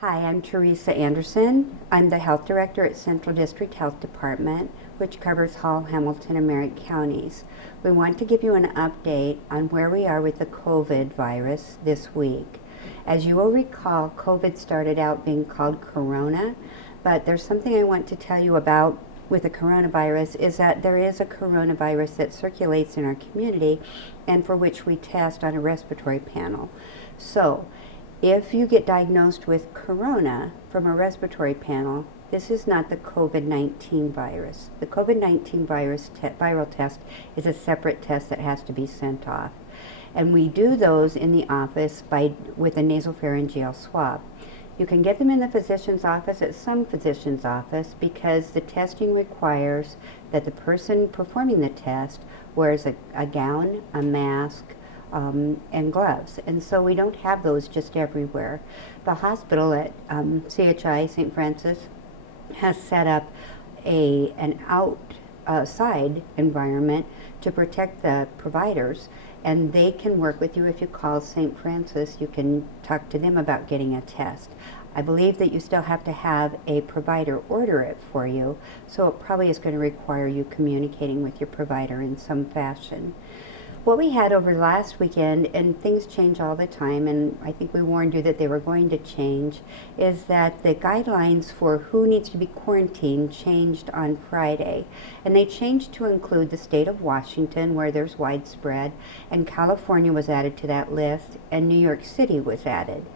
Hi, I'm Teresa Anderson. I'm the Health Director at Central District Health Department, which covers Hall, Hamilton, and Merritt counties. We want to give you an update on where we are with the COVID virus this week. As you will recall, COVID started out being called Corona, but there's something I want to tell you about with the coronavirus is that there is a coronavirus that circulates in our community and for which we test on a respiratory panel. So, if you get diagnosed with corona from a respiratory panel, this is not the COVID-19 virus. The COVID-19 virus viral test is a separate test that has to be sent off. And we do those in the office with a nasopharyngeal swab. You can get them in the physician's office at some physician's office because the testing requires that the person performing the test wears a gown, a mask, and gloves. And so we don't have those just everywhere. The hospital at CHI, St. Francis, has set up an outside environment to protect the providers, and they can work with you. If you call St. Francis, you can talk to them about getting a test. I believe that you still have to have a provider order it for you, so it probably is going to require you communicating with your provider in some fashion. What we had over last weekend, and things change all the time, and I think we warned you that they were going to change, is that the guidelines for who needs to be quarantined changed on Friday. And they changed to include the state of Washington, where there's widespread, and California was added to that list, and New York City was added.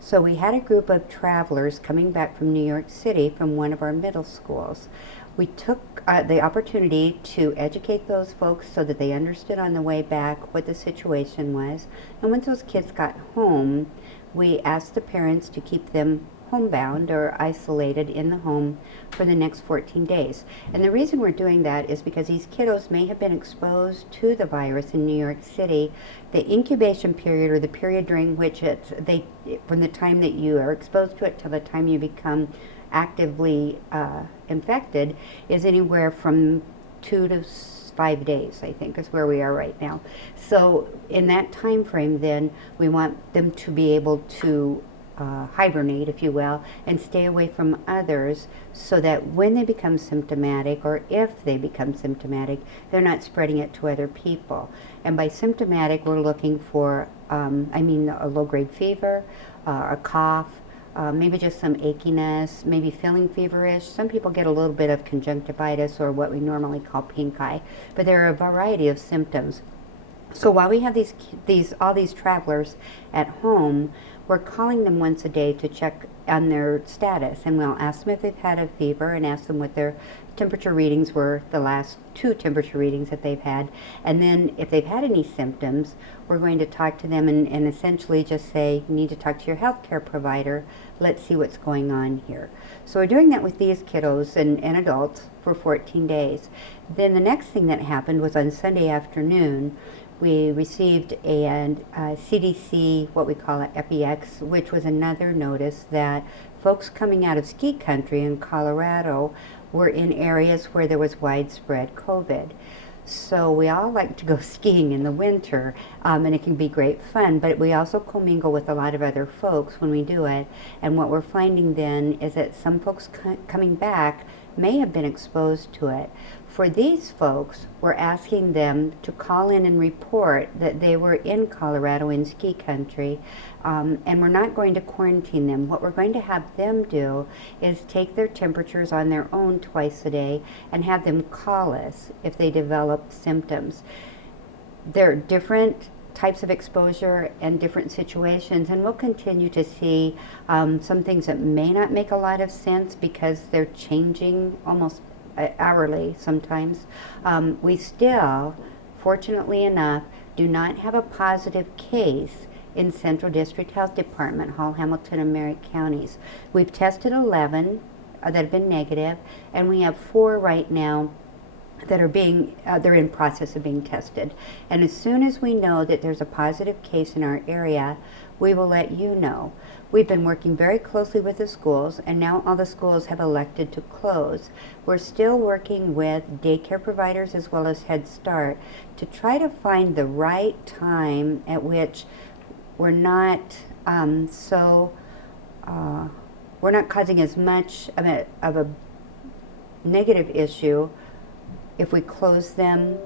So we had a group of travelers coming back from New York City from one of our middle schools. We took the opportunity to educate those folks so that they understood on the way back what the situation was. And once those kids got home, we asked the parents to keep them homebound or isolated in the home for the next 14 days. And the reason we're doing that is because these kiddos may have been exposed to the virus in New York City. The incubation period, or the period during which from the time that you are exposed to it till the time you become actively infected, is anywhere from 2 to 5 days, I think, is where we are right now. So in that time frame, then we want them to be able to hibernate, if you will, and stay away from others so that when they become symptomatic, or if they become symptomatic, they're not spreading it to other people. And by symptomatic, we're looking for, a low-grade fever, a cough, maybe just some achiness, maybe feeling feverish. Some people get a little bit of conjunctivitis, or what we normally call pink eye, but there are a variety of symptoms. So while we have all these travelers at home, we're calling them once a day to check on their status, and we'll ask them if they've had a fever and ask them what their temperature readings were, the last 2 temperature readings that they've had. And then if they've had any symptoms, we're going to talk to them and essentially just say, you need to talk to your healthcare provider. Let's see what's going on here. So we're doing that with these kiddos and adults for 14 days. Then the next thing that happened was on Sunday afternoon, we received a CDC, what we call an EPIX, which was another notice that folks coming out of ski country in Colorado were in areas where there was widespread COVID. So we all like to go skiing in the winter, and it can be great fun, but we also commingle with a lot of other folks when we do it. And what we're finding then is that some folks coming back may have been exposed to it. For these folks, we're asking them to call in and report that they were in Colorado in ski country, and we're not going to quarantine them. What we're going to have them do is take their temperatures on their own twice a day and have them call us if they develop symptoms. There are different types of exposure and different situations, and we'll continue to see some things that may not make a lot of sense because they're changing almost hourly sometimes. We still, fortunately enough, do not have a positive case in Central District Health Department, Hall, Hamilton, and Merritt counties. We've tested 11 that have been negative, and we have 4 right now that are they're in process of being tested. And as soon as we know that there's a positive case in our area, we will let you know. We've been working very closely with the schools, and now all the schools have elected to close. We're still working with daycare providers as well as Head Start to try to find the right time at which we're not so we're not causing as much of a negative issue if we close them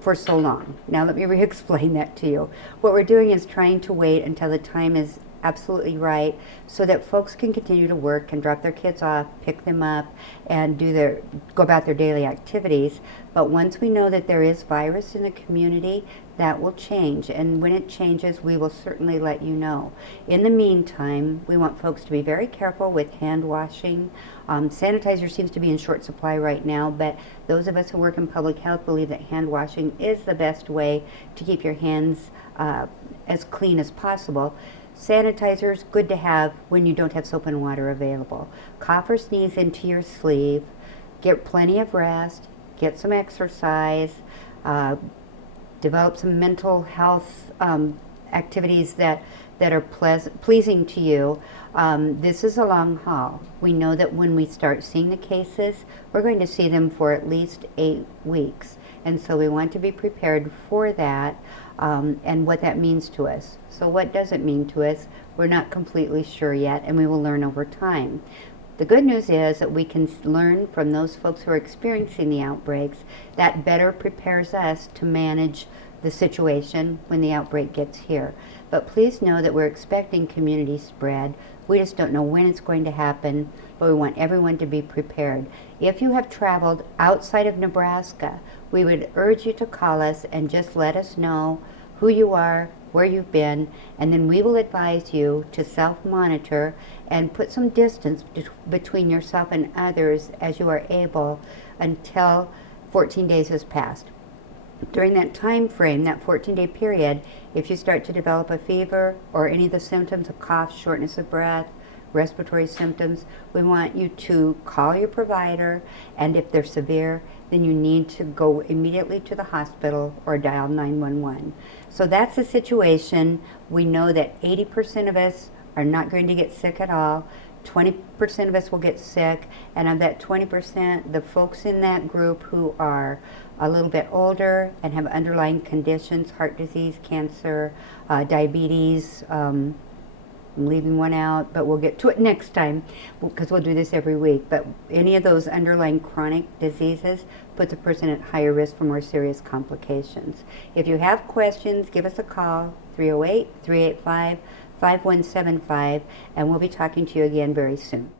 for so long. Now let me re-explain that to you. What we're doing is trying to wait until the time is absolutely right so that folks can continue to work and drop their kids off, pick them up, and go about their daily activities. But once we know that there is virus in the community, that will change, and when it changes, we will certainly let you know. In the meantime, we want folks to be very careful with hand washing. Sanitizer seems to be in short supply right now, but those of us who work in public health believe that hand washing is the best way to keep your hands as clean as possible. Sanitizers, good to have when you don't have soap and water available. Cough or sneeze into your sleeve. Get plenty of rest. Get some exercise. Develop some mental health activities that are pleasing to you. This is a long haul. We know that when we start seeing the cases, we're going to see them for at least 8 weeks. And so we want to be prepared for that and what that means to us. So what does it mean to us? We're not completely sure yet, and we will learn over time. The good news is that we can learn from those folks who are experiencing the outbreaks. That better prepares us to manage the situation when the outbreak gets here. But please know that we're expecting community spread. We just don't know when it's going to happen, but we want everyone to be prepared. If you have traveled outside of Nebraska, we would urge you to call us and just let us know who you are, where you've been, and then we will advise you to self-monitor and put some distance between yourself and others as you are able until 14 days has passed. During that time frame, that 14-day period, if you start to develop a fever or any of the symptoms of cough, shortness of breath, respiratory symptoms, we want you to call your provider, and if they're severe, then you need to go immediately to the hospital or dial 911. So that's the situation. We know that 80% of us are not going to get sick at all. 20% of us will get sick, and of that 20%, the folks in that group who are a little bit older and have underlying conditions, heart disease, cancer, diabetes, I'm leaving one out, but we'll get to it next time because we'll do this every week. But any of those underlying chronic diseases puts a person at higher risk for more serious complications. If you have questions, give us a call, 308-385-5175, and we'll be talking to you again very soon.